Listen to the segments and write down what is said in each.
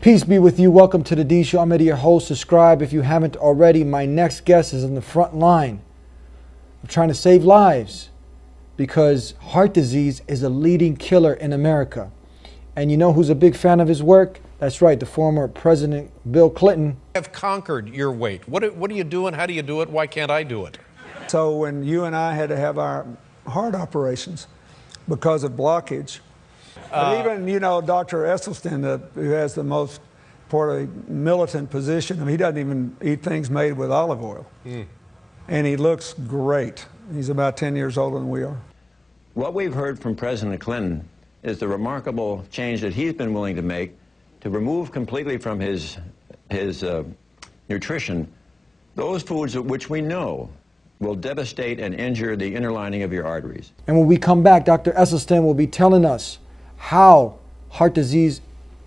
Peace be with you. Welcome to the D Show. I'm Eddie, your host. Subscribe if you haven't already. My next guest is on the front line. I'm trying to save lives because heart disease is a leading killer in America. And you know who's a big fan of his work? That's right, the former President Bill Clinton. Have conquered your weight. What are you doing? How do you do it? Why can't I do it? So when you and I had to have our heart operations because of blockage, but even, you know, Dr. Esselstyn, who has the most militant position, I mean, he doesn't even eat things made with olive oil. And he looks great. He's about 10 years older than we are. What we've heard from President Clinton is the remarkable change that he's been willing to make to remove completely from his nutrition those foods which we know will devastate and injure the inner lining of your arteries. And when we come back, Dr. Esselstyn will be telling us how heart disease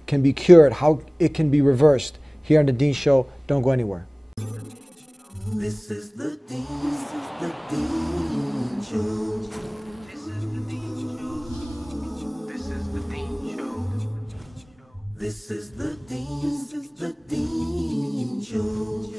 can be cured, how it can be reversed. Here on the Dean Show, don't go anywhere. This is the Dean Show. This is the Dean Show. This is the Dean Show.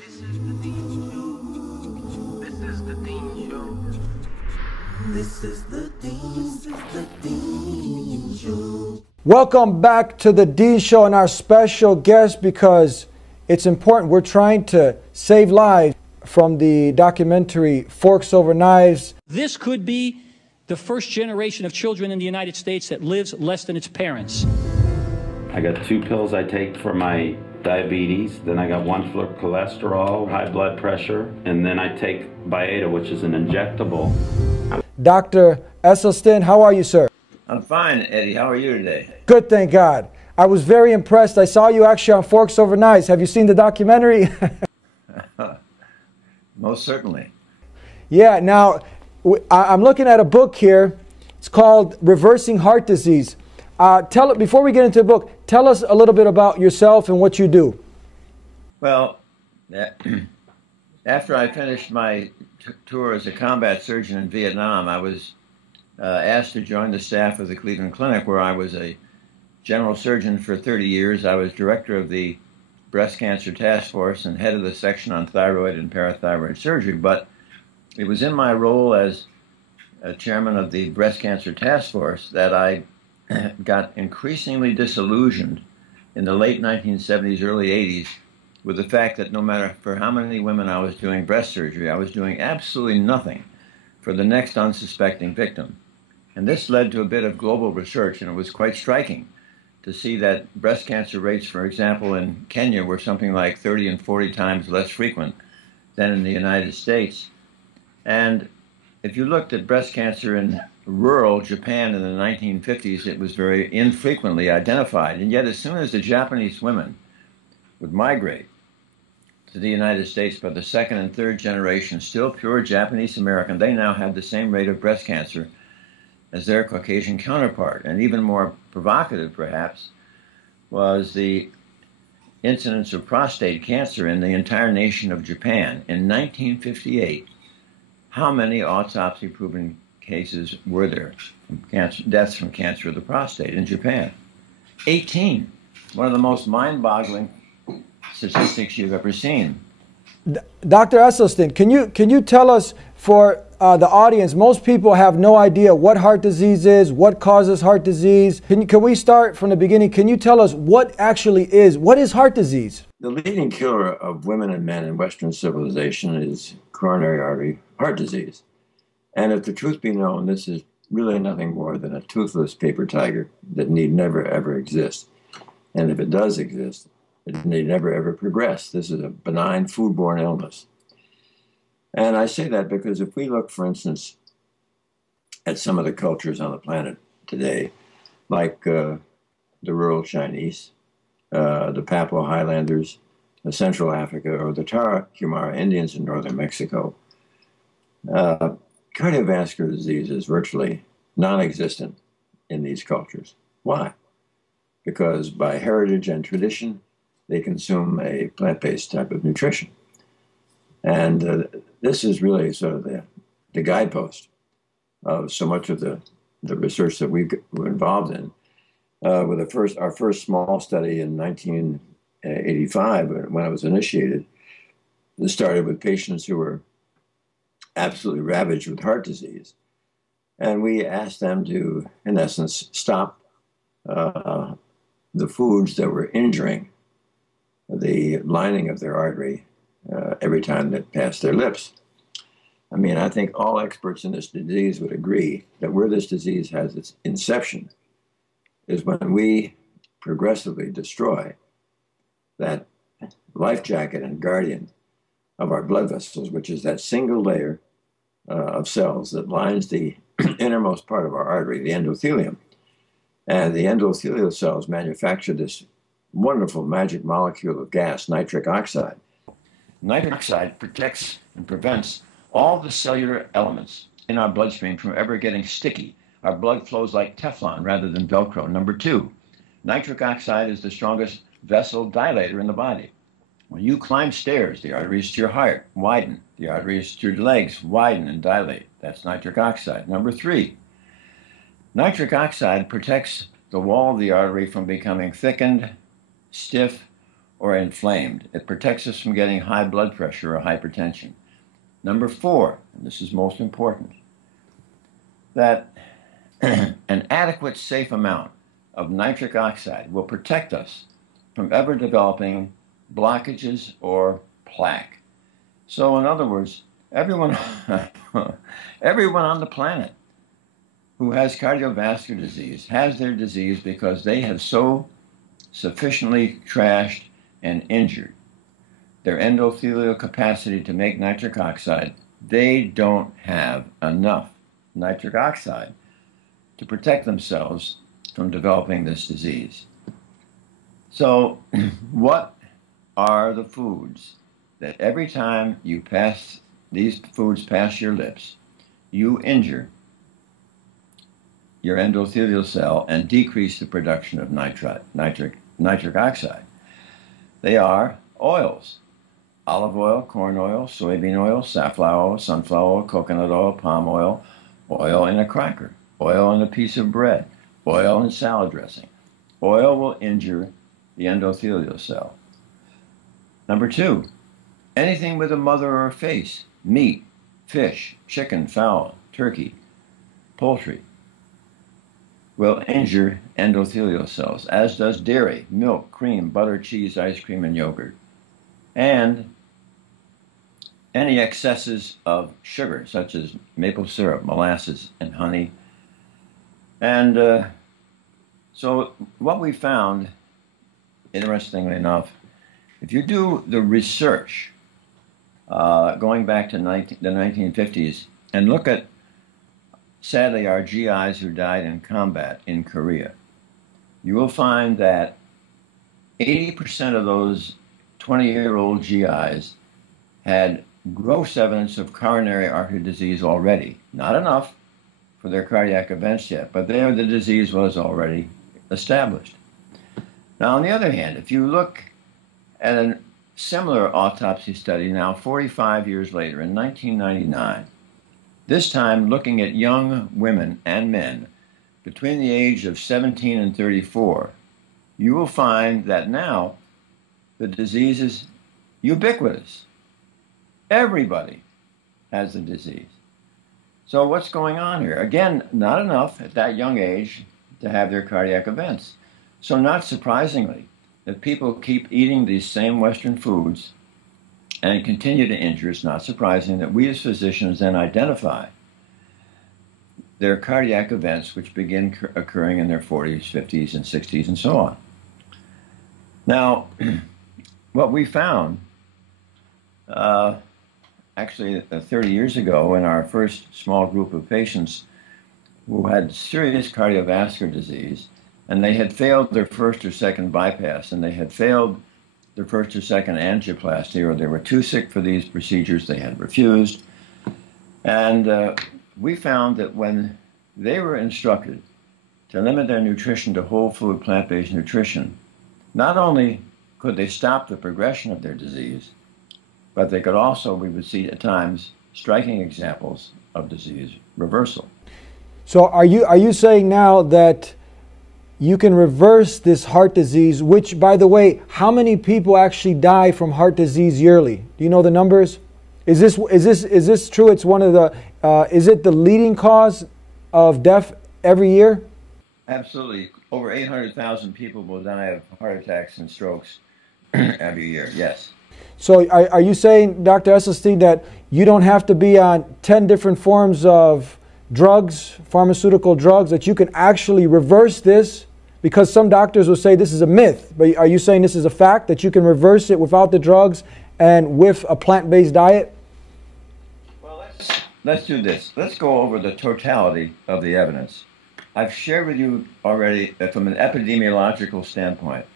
This is the Dean Show. This is the Dean Show. This is the Dean Show. This is the Dean Show. This is the Dean Show. Welcome back to the Dean Show and our special guest, because it's important. We're trying to save lives from the documentary Forks Over Knives. This could be the first generation of children in the United States that lives less than its parents. I got 2 pills I take for my diabetes, then I got 1 for cholesterol, high blood pressure, and then I take Byetta, which is an injectable. Dr. Esselstyn, how are you, sir? I'm fine, Eddie. How are you today? Good, thank God. I was very impressed. I saw you actually on Forks Over Knives. Have you seen the documentary? Most certainly. Yeah, now, I'm looking at a book here. It's called Reversing Heart Disease. Before we get into the book, tell us a little bit about yourself and what you do. Well, after I finished my tour as a combat surgeon in Vietnam, I was asked to join the staff of the Cleveland Clinic, where I was a general surgeon for 30 years. I was director of the breast cancer task force and head of the section on thyroid and parathyroid surgery. But it was in my role as chairman of the breast cancer task force that I got increasingly disillusioned in the late 1970s, early 80s, with the fact that no matter for how many women I was doing breast surgery, I was doing absolutely nothing for the next unsuspecting victim. And this led to a bit of global research, and it was quite striking to see that breast cancer rates, for example, in Kenya were something like 30 and 40 times less frequent than in the United States. And if you looked at breast cancer in rural Japan in the 1950s, it was very infrequently identified. And yet as soon as the Japanese women would migrate to the United States, by the 2nd and 3rd generation, still pure Japanese American, they now had the same rate of breast cancer as their Caucasian counterpart. And even more provocative, perhaps, was the incidence of prostate cancer in the entire nation of Japan. In 1958, how many autopsy-proven cases were there from cancer, deaths from cancer of the prostate in Japan? 18. One of the most mind-boggling statistics you've ever seen. Dr. Esselstyn, can you tell us, for the audience, most people have no idea what heart disease is, what causes heart disease. Can we start from the beginning? Can you tell us what is heart disease? The leading killer of women and men in Western civilization is coronary artery heart disease. And if the truth be known, this is really nothing more than a toothless paper tiger that need never, ever exist. And if it does exist, it need never, ever progress. This is a benign foodborne illness. And I say that because if we look, for instance, at some of the cultures on the planet today, like the rural Chinese, the Papua Highlanders, the Central Africa, or the Tarahumara Indians in northern Mexico, cardiovascular disease is virtually non-existent in these cultures. Why? Because by heritage and tradition, they consume a plant-based type of nutrition. And this is really sort of the guidepost of so much of the research that we were involved in. with our first small study in 1985 when it was initiated. It started with patients who were absolutely ravaged with heart disease. And we asked them to, in essence, stop the foods that were injuring the lining of their artery every time that passed their lips. I mean, I think all experts in this disease would agree that where this disease has its inception is when we progressively destroy that life jacket and guardian of our blood vessels, which is that single layer of cells that lines the innermost part of our artery, the endothelium. And the endothelial cells manufacture this wonderful magic molecule of gas, nitric oxide. Nitric oxide protects and prevents all the cellular elements in our bloodstream from ever getting sticky. Our blood flows like Teflon rather than Velcro. Number two, nitric oxide is the strongest vessel dilator in the body. When you climb stairs, the arteries to your heart widen. The arteries to your legs widen and dilate. That's nitric oxide. Number three, nitric oxide protects the wall of the artery from becoming thickened, stiff, or inflamed. It protects us from getting high blood pressure or hypertension. Number four, and this is most important, that an adequate, safe amount of nitric oxide will protect us from ever developing blockages or plaque. So in other words, everyone on the planet who has cardiovascular disease has their disease because they have so sufficiently trashed and injured their endothelial capacity to make nitric oxide. They don't have enough nitric oxide to protect themselves from developing this disease. So what are the foods that every time you pass these foods past your lips, you injure your endothelial cell and decrease the production of nitric oxide? They are oils: olive oil, corn oil, soybean oil, safflower oil, sunflower oil, coconut oil, palm oil, oil in a cracker, oil in a piece of bread, oil in salad dressing. Oil will injure the endothelial cell. Number two, anything with a mother or a face: meat, fish, chicken, fowl, turkey, poultry, will injure endothelial cells, as does dairy, milk, cream, butter, cheese, ice cream, and yogurt. And any excesses of sugar, such as maple syrup, molasses, and honey. And so what we found, interestingly enough, if you do the research going back to the 1950s and look at, sadly, our GIs who died in combat in Korea, you will find that 80% of those 20-year-old GIs had gross evidence of coronary artery disease already. Not enough for their cardiac events yet, but there the disease was already established. Now, on the other hand, if you look at a similar autopsy study now 45 years later, in 1999, this time looking at young women and men between the age of 17 and 34, you will find that now the disease is ubiquitous. Everybody has the disease. So what's going on here? Again, not enough at that young age to have their cardiac events. So not surprisingly, if people keep eating these same Western foods and continue to injure, it's not surprising that we as physicians then identify their cardiac events, which begin occurring in their 40s, 50s, and 60s, and so on. Now, what we found, actually 30 years ago in our first small group of patients who had serious cardiovascular disease, and they had failed their first or second bypass, and they had failed their first or second angioplasty, or they were too sick for these procedures, they had refused. And we found that when they were instructed to limit their nutrition to whole food, plant-based nutrition, not only could they stop the progression of their disease, but they could also, we would see at times, striking examples of disease reversal. So are you saying now that you can reverse this heart disease, which, by the way, how many people actually die from heart disease yearly? Do you know the numbers? Is this true? It's one of the, is it the leading cause of death every year? Absolutely. Over 800,000 people will die of heart attacks and strokes every year, yes. So are you saying, Dr. Esselstyn, that you don't have to be on 10 different forms of drugs, pharmaceutical drugs, that you can actually reverse this? Because some doctors will say this is a myth, but are you saying this is a fact, that you can reverse it without the drugs and with a plant-based diet? Well, let's do this. Let's go over the totality of the evidence. I've shared with you already that from an epidemiological standpoint,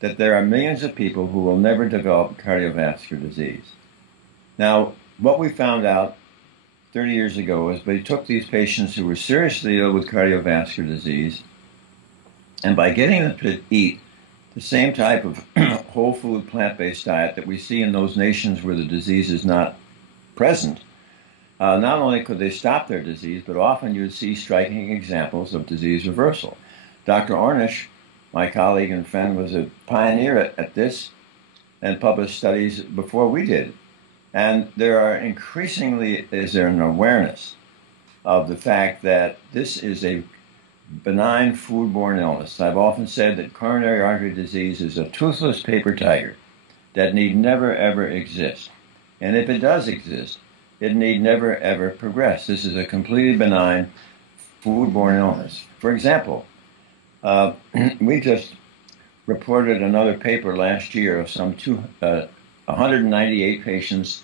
that there are millions of people who will never develop cardiovascular disease. Now, what we found out 30 years ago is we took these patients who were seriously ill with cardiovascular disease, and by getting them to eat the same type of whole food plant-based diet that we see in those nations where the disease is not present, not only could they stop their disease, but often you would see striking examples of disease reversal. Dr. Ornish, my colleague and friend, was a pioneer at this and published studies before we did. And there are increasingly, is there an awareness of the fact that this is a benign foodborne illness. I've often said that coronary artery disease is a toothless paper tiger that need never ever exist. And if it does exist, it need never ever progress. This is a completely benign foodborne illness. For example, we just reported another paper last year of some 198 patients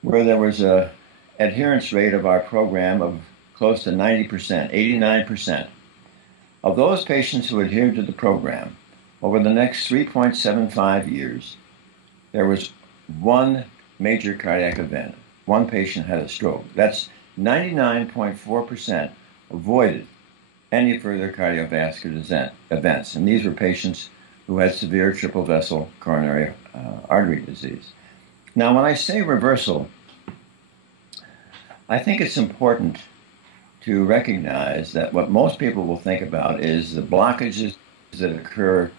where there was a adherence rate of our program of close to 90%, 89%. Of those patients who adhered to the program, over the next 3.75 years, there was one major cardiac event. One patient had a stroke. That's 99.4% avoided any further cardiovascular events. And these were patients who had severe triple vessel coronary artery disease. Now, when I say reversal, I think it's important to recognize that what most people will think about is the blockages that occur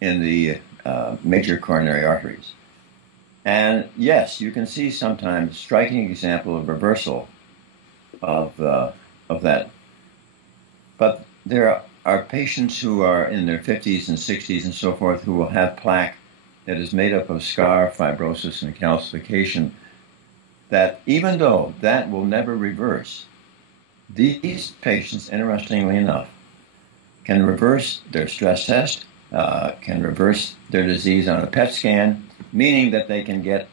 in the major coronary arteries. And yes, you can see sometimes striking example of reversal of that. But there are patients who are in their 50s and 60s and so forth who will have plaque that is made up of scar, fibrosis, and calcification, that even though that will never reverse, these patients, interestingly enough, can reverse their stress test, can reverse their disease on a PET scan, meaning that they can get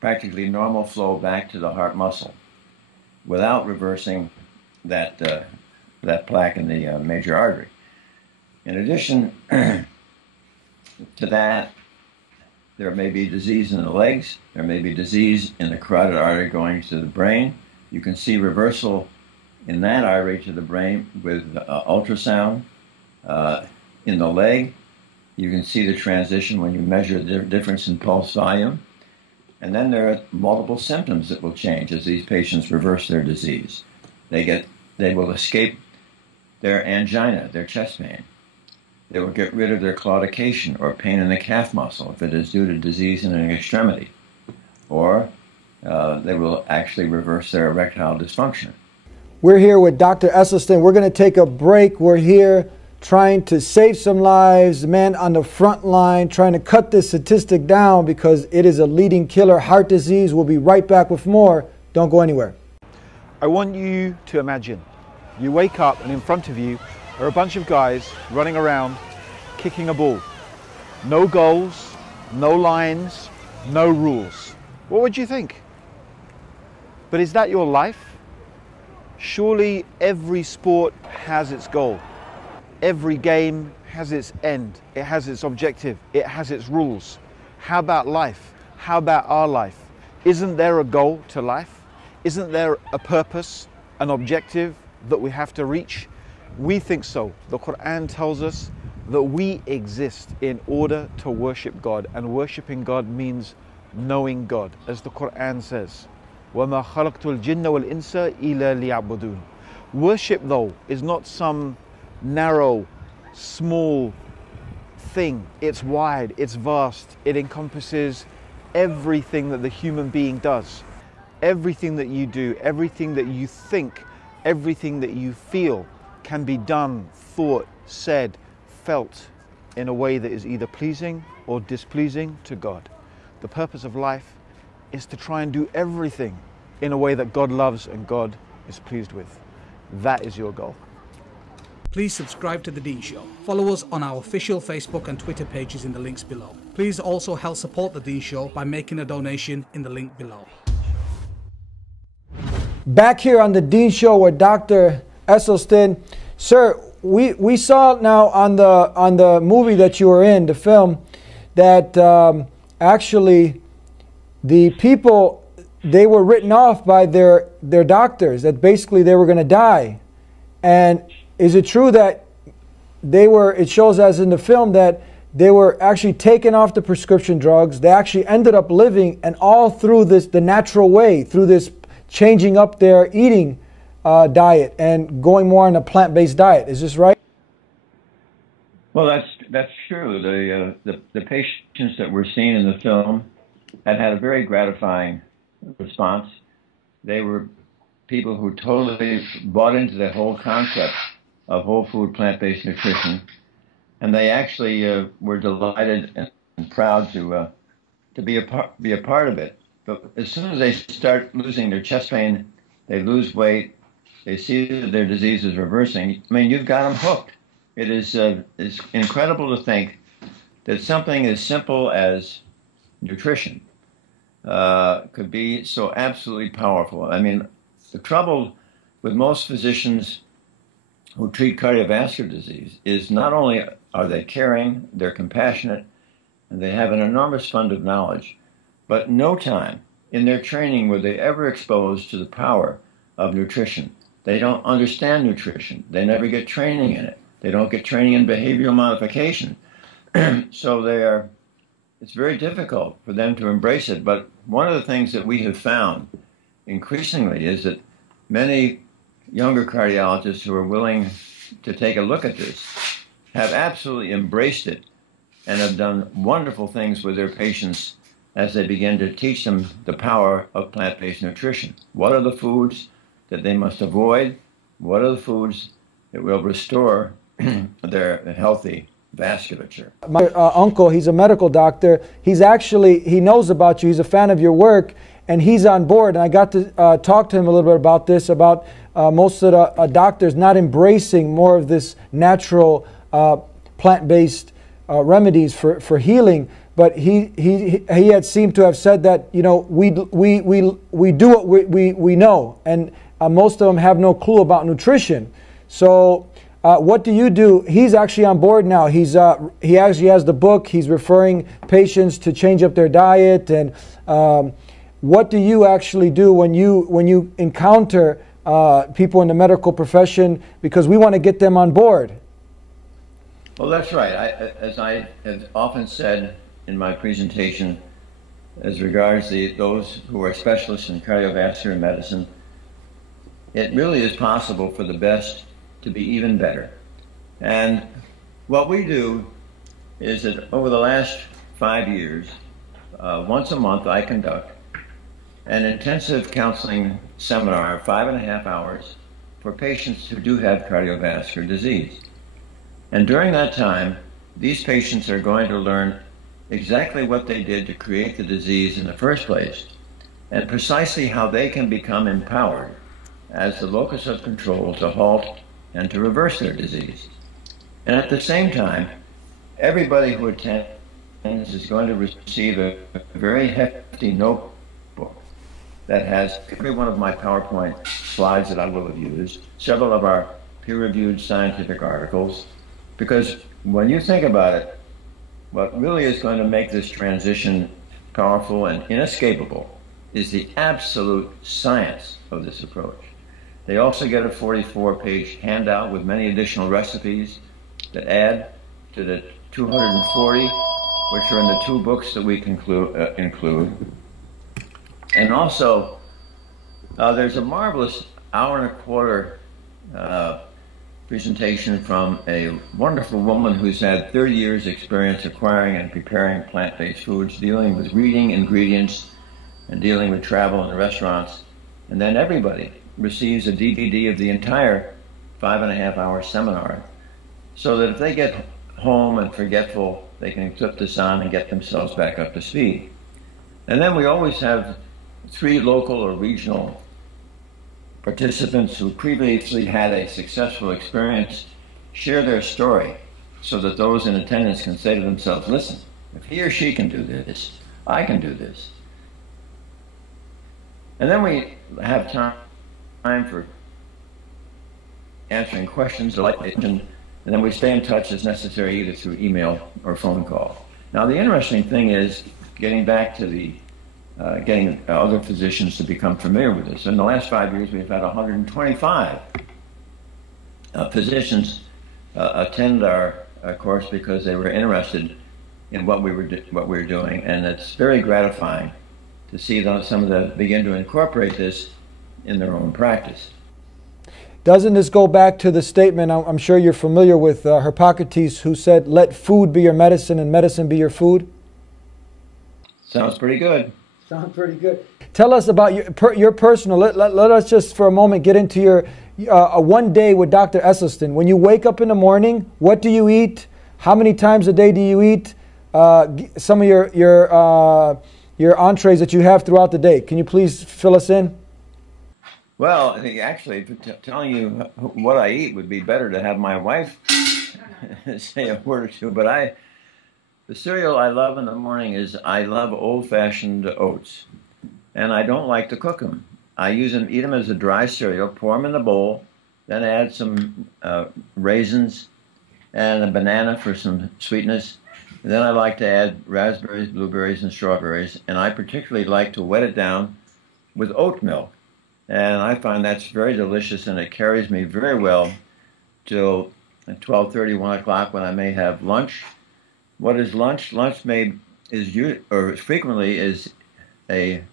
practically normal flow back to the heart muscle without reversing that plaque in the major artery. In addition to that, there may be disease in the legs, there may be disease in the carotid artery going to the brain. You can see reversal in that artery to the brain with ultrasound. In the leg, you can see the transition when you measure the difference in pulse volume. And then there are multiple symptoms that will change as these patients reverse their disease. They will escape their angina, their chest pain. They will get rid of their claudication or pain in the calf muscle if it is due to disease in an extremity. Or they will actually reverse their erectile dysfunction. We're here with Dr. Esselstyn. We're going to take a break. We're here trying to save some lives, the man on the front line, trying to cut this statistic down because it is a leading killer, heart disease. We'll be right back with more. Don't go anywhere. I want you to imagine you wake up and in front of you are a bunch of guys running around kicking a ball. No goals, no lines, no rules. What would you think? But is that your life? Surely every sport has its goal. Every game has its end. It has its objective. It has its rules. How about life? How about our life? Isn't there a goal to life? Isn't there a purpose, an objective that we have to reach? We think so. The Quran tells us that we exist in order to worship God, and worshiping God means knowing God, as the Quran says. وَمَا خَلَقْتُ الْجِنَّ وَالْإِنسَ إِلَّا لِيَعْبُدُونَ. Worship, though, is not some narrow, small thing. It's wide, it's vast, it encompasses everything that the human being does. Everything that you do, everything that you think, everything that you feel can be done, thought, said, felt in a way that is either pleasing or displeasing to God. The purpose of life is to try and do everything in a way that God loves and God is pleased with. That is your goal. Please subscribe to The Dean Show. Follow us on our official Facebook and Twitter pages in the links below. Please also help support The Dean Show by making a donation in the link below. Back here on The Dean Show with Dr. Esselstyn. Sir, we saw now on the movie that you were in, the film, that actually the people, they were written off by their doctors, that basically they were going to die. And is it true that they were, it shows as in the film, that they were actually taken off the prescription drugs, they actually ended up living, and all through this, the natural way, through this changing up their eating diet and going more on a plant-based diet. Is this right? Well, that's true. The patients that were seen in the film had a very gratifying response. They were people who totally bought into the whole concept of whole food plant-based nutrition, and they actually were delighted and proud to be a part of it. But as soon as they start losing their chest pain, they lose weight, they see that their disease is reversing, I mean, you've got them hooked. It is it's incredible to think that something as simple as nutrition could be so absolutely powerful. I mean, the trouble with most physicians who treat cardiovascular disease is not only are they caring, they're compassionate, and they have an enormous fund of knowledge, but no time in their training were they ever exposed to the power of nutrition. They don't understand nutrition. They never get training in it. They don't get training in behavioral modification. So it's very difficult for them to embrace it. But one of the things that we have found increasingly is that many younger cardiologists who are willing to take a look at this have absolutely embraced it and have done wonderful things with their patients as they begin to teach them the power of plant-based nutrition. What are the foods that they must avoid? What are the foods that will restore their healthy vasculature? My uncle, he's a medical doctor. He knows about you. He's a fan of your work, and he's on board. And I got to talk to him a little bit about this, about most of the doctors not embracing more of this natural plant-based remedies for healing. But he had seemed to have said that, you know, we do what we know, and most of them have no clue about nutrition. So what do you do? He's actually on board now. He actually has the book. He's referring patients to change up their diet. And what do you actually do when you encounter people in the medical profession, because we want to get them on board? Well, that's right. As I have often said in my presentation, as regards those who are specialists in cardiovascular medicine, it really is possible for the best to be even better. And what we do is that over the last 5 years, once a month I conduct an intensive counseling seminar, 5.5 hours, for patients who do have cardiovascular disease. And during that time, these patients are going to learn exactly what they did to create the disease in the first place, and precisely how they can become empowered as the locus of control to halt and to reverse their disease. And at the same time, everybody who attends is going to receive a very hefty notebook that has every one of my PowerPoint slides that I will have used, several of our peer-reviewed scientific articles, because when you think about it, what really is going to make this transition powerful and inescapable is the absolute science of this approach. They also get a 44-page handout with many additional recipes that add to the 240, which are in the 2 books that we include. And also, there's a marvelous hour-and-a-quarter presentation from a wonderful woman who's had 30 years experience acquiring and preparing plant-based foods, dealing with reading ingredients and dealing with travel and restaurants. And then everybody receives a DVD of the entire 5.5-hour seminar, so that if they get home and forgetful, they can flip this on and get themselves back up to speed. And then we always have 3 local or regional participants who previously had a successful experience share their story, so that those in attendance can say to themselves, listen, if he or she can do this, I can do this. And then we have time for answering questions, and then we stay in touch as necessary, either through email or phone call. Now, the interesting thing is getting back to the getting other physicians to become familiar with this. In the last 5 years, we've had 125 physicians attend our course because they were interested in what we were doing, and it's very gratifying to see some of them begin to incorporate this in their own practice. Doesn't this go back to the statement I'm sure you're familiar with, Hippocrates, who said, "Let food be your medicine and medicine be your food"? Sounds pretty good. Sounds pretty good. Tell us about your personal. Let us just for a moment get into your one day with Dr. Esselstyn. When you wake up in the morning, what do you eat? How many times a day do you eat? Some of your entrees that you have throughout the day. Can you please fill us in? Well, I think actually telling you what I eat would be better to have my wife say a word or two. But the cereal I love in the morning is I love old-fashioned oats, and I don't like to cook them. I eat them as a dry cereal, pour them in the bowl, then add some raisins and a banana for some sweetness. And then I like to add raspberries, blueberries, and strawberries, and I particularly like to wet it down with oat milk. And I find that's very delicious, and it carries me very well till 12:30, 1 o'clock, when I may have lunch. What is lunch? Lunch frequently is a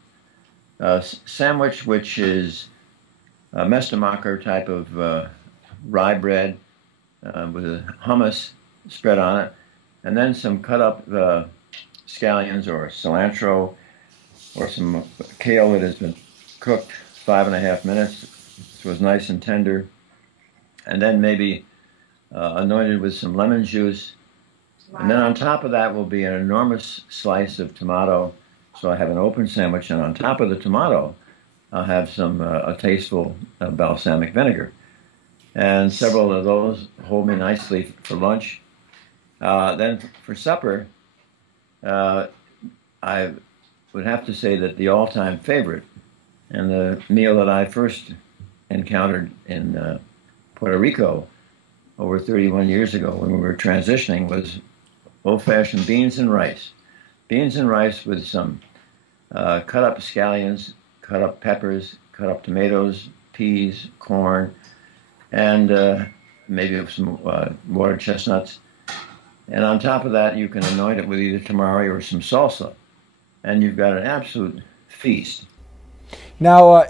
sandwich which is a Mestemacher type of rye bread with a hummus spread on it, and then some cut up scallions or cilantro or some kale that has been cooked 5.5 minutes, so it's nice and tender, and then maybe anointed with some lemon juice. Wow. And then on top of that will be an enormous slice of tomato. So I have an open sandwich, and on top of the tomato, I'll have some a tasteful balsamic vinegar. And several of those hold me nicely for lunch. Then for supper, I would have to say that the all-time favorite, and the meal that I first encountered in Puerto Rico over 31 years ago when we were transitioning, was old-fashioned beans and rice. Beans and rice with some cut up scallions, cut up peppers, cut up tomatoes, peas, corn, and maybe some watered chestnuts. And on top of that, you can anoint it with either tamari or some salsa, and you've got an absolute feast. Now,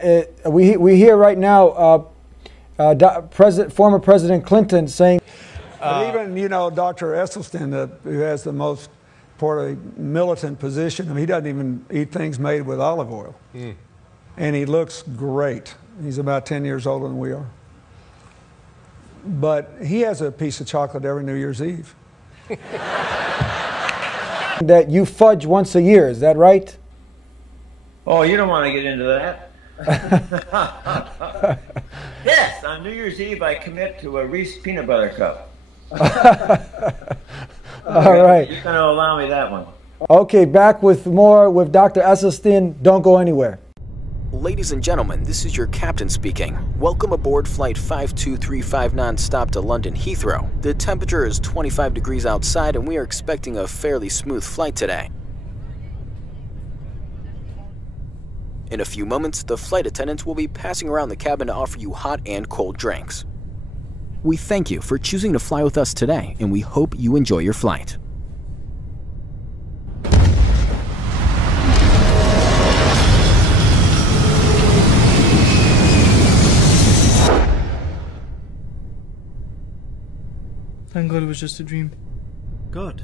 we hear right now former President Clinton saying... But even, Dr. Esselstyn, who has the most militant position, I mean, he doesn't even eat things made with olive oil. Mm. And he looks great. He's about 10 years older than we are. But he has a piece of chocolate every New Year's Eve. That you fudge once a year, is that right? Oh, you don't want to get into that. Yes, on New Year's Eve I commit to a Reese peanut butter cup. All right. You're going to allow me that one. Okay, back with more with Dr. Esselstyn. Don't go anywhere. Ladies and gentlemen, this is your captain speaking. Welcome aboard Flight 5235 non-stop to London Heathrow. The temperature is 25 degrees outside, and we are expecting a fairly smooth flight today. In a few moments, the flight attendants will be passing around the cabin to offer you hot and cold drinks. We thank you for choosing to fly with us today, and we hope you enjoy your flight. Thank God it was just a dream. God?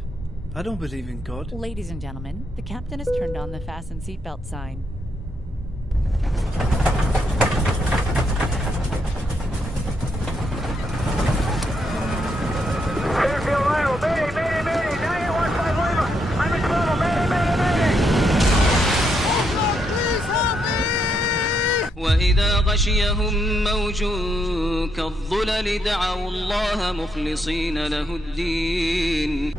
I don't believe in God. Ladies and gentlemen, the captain has turned on the fasten seatbelt sign. وإذا غشيهم موج كالظلل دعوا الله مخلصين له الدين.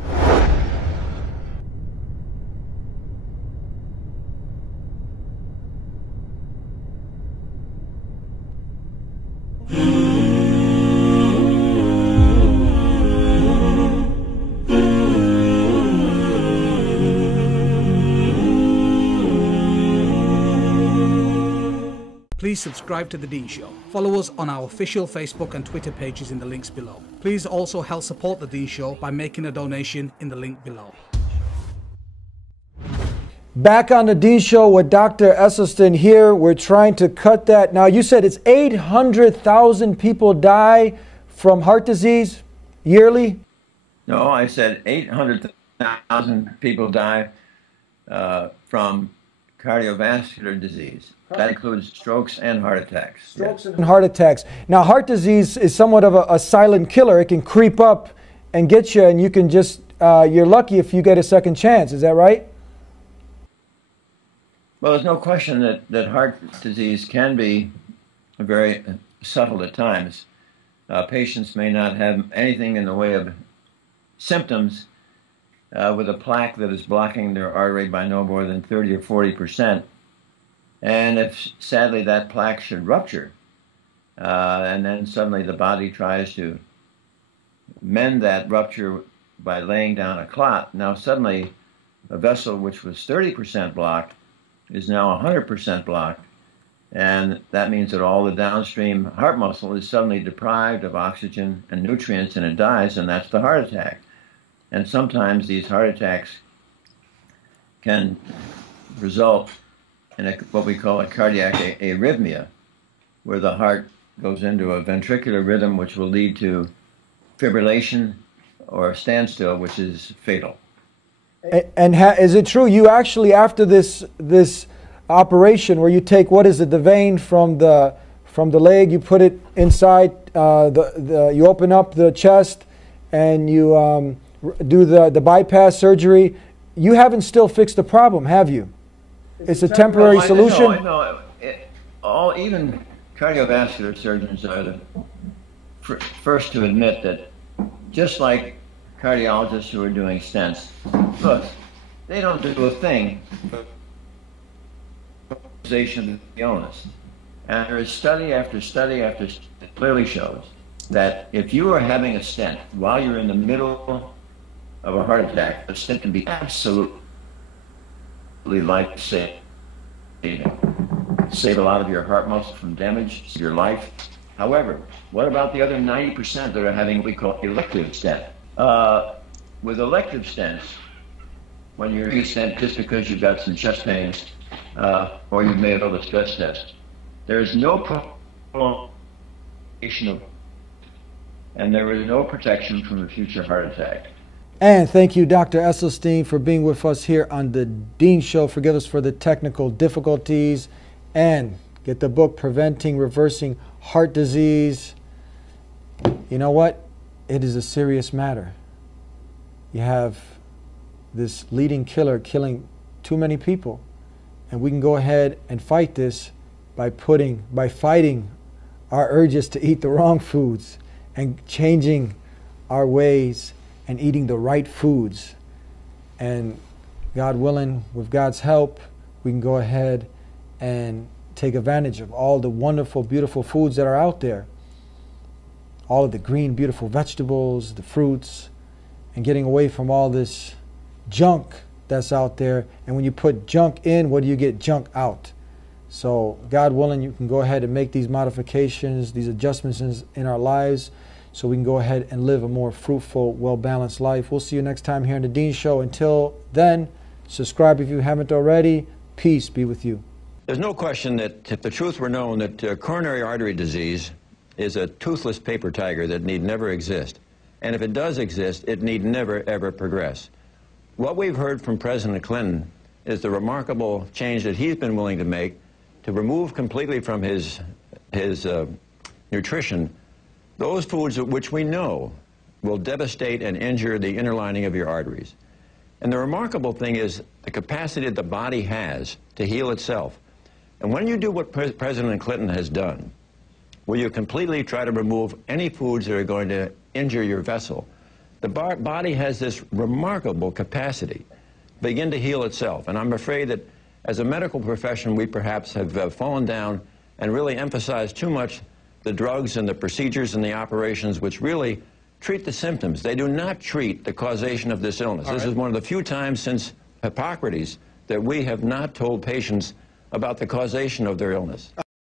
Please subscribe to The Dean Show. Follow us on our official Facebook and Twitter pages in the links below. Please also help support The Dean Show by making a donation in the link below. Back on The Dean Show with Dr. Esselstyn here. We're trying to cut that. Now, you said it's 800,000 people die from heart disease yearly? No, I said 800,000 people die from cardiovascular disease. That includes strokes and heart attacks. Strokes and heart attacks. Now, heart disease is somewhat of a silent killer. It can creep up and get you, and you can just, you're lucky if you get a second chance. Is that right? Well, there's no question that heart disease can be very subtle at times. Patients may not have anything in the way of symptoms with a plaque that is blocking their artery by no more than 30 or 40%. And if, sadly, that plaque should rupture, and then suddenly the body tries to mend that rupture by laying down a clot, now suddenly a vessel which was 30% blocked is now 100% blocked, and that means that all the downstream heart muscle is suddenly deprived of oxygen and nutrients, and it dies, and that's the heart attack. And sometimes these heart attacks can result in what we call a cardiac arrhythmia, where the heart goes into a ventricular rhythm which will lead to fibrillation or standstill, which is fatal. And is it true you actually, after this operation where you take, what is it, the vein from the leg, you put it inside, you open up the chest and you do the bypass surgery, you haven't still fixed the problem, have you? It's a temporary solution? No, even cardiovascular surgeons are the first to admit that, just like cardiologists who are doing stents, look, they don't do a thing for the illness. And there is study after study after study that clearly shows that if you are having a stent while you're in the middle of a heart attack, the stent can be absolutely life-saving. Save a lot of your heart muscle from damage, save your life. However, what about the other 90% that are having what we call elective stents? With elective stents, when you're in a stent just because you've got some chest pains or you've made all the stress tests, there is no prolongation of, and there is no protection from a future heart attack. And thank you, Dr. Esselstyn, for being with us here on The Dean Show. Forgive us for the technical difficulties. And get the book, Preventing Reversing Heart Disease. You know what? It is a serious matter. You have this leading killer killing too many people. And we can go ahead and fight this by fighting our urges to eat the wrong foods and changing our ways and eating the right foods. And God willing, with God's help, we can go ahead and take advantage of all the wonderful, beautiful foods that are out there. All of the green, beautiful vegetables, the fruits, and getting away from all this junk that's out there. And when you put junk in, what do you get? Junk out. So God willing, you can go ahead and make these modifications, these adjustments in our lives, so we can go ahead and live a more fruitful, well-balanced life. We'll see you next time here on The Dean Show. Until then, subscribe if you haven't already. Peace be with you. There's no question that if the truth were known that coronary artery disease is a toothless paper tiger that need never exist, And if it does exist, it need never, ever progress. What we've heard from President Clinton is the remarkable change that he's been willing to make to remove completely from his nutrition those foods which we know will devastate and injure the inner lining of your arteries. And the remarkable thing is the capacity that the body has to heal itself. And when you do what President Clinton has done, where you completely try to remove any foods that are going to injure your vessel, the body has this remarkable capacity to begin to heal itself. And I'm afraid that as a medical profession, we perhaps have fallen down and really emphasized too much the drugs and the procedures and the operations which really treat the symptoms. They do not treat the causation of this illness. This is one of the few times since Hippocrates that we have not told patients about the causation of their illness.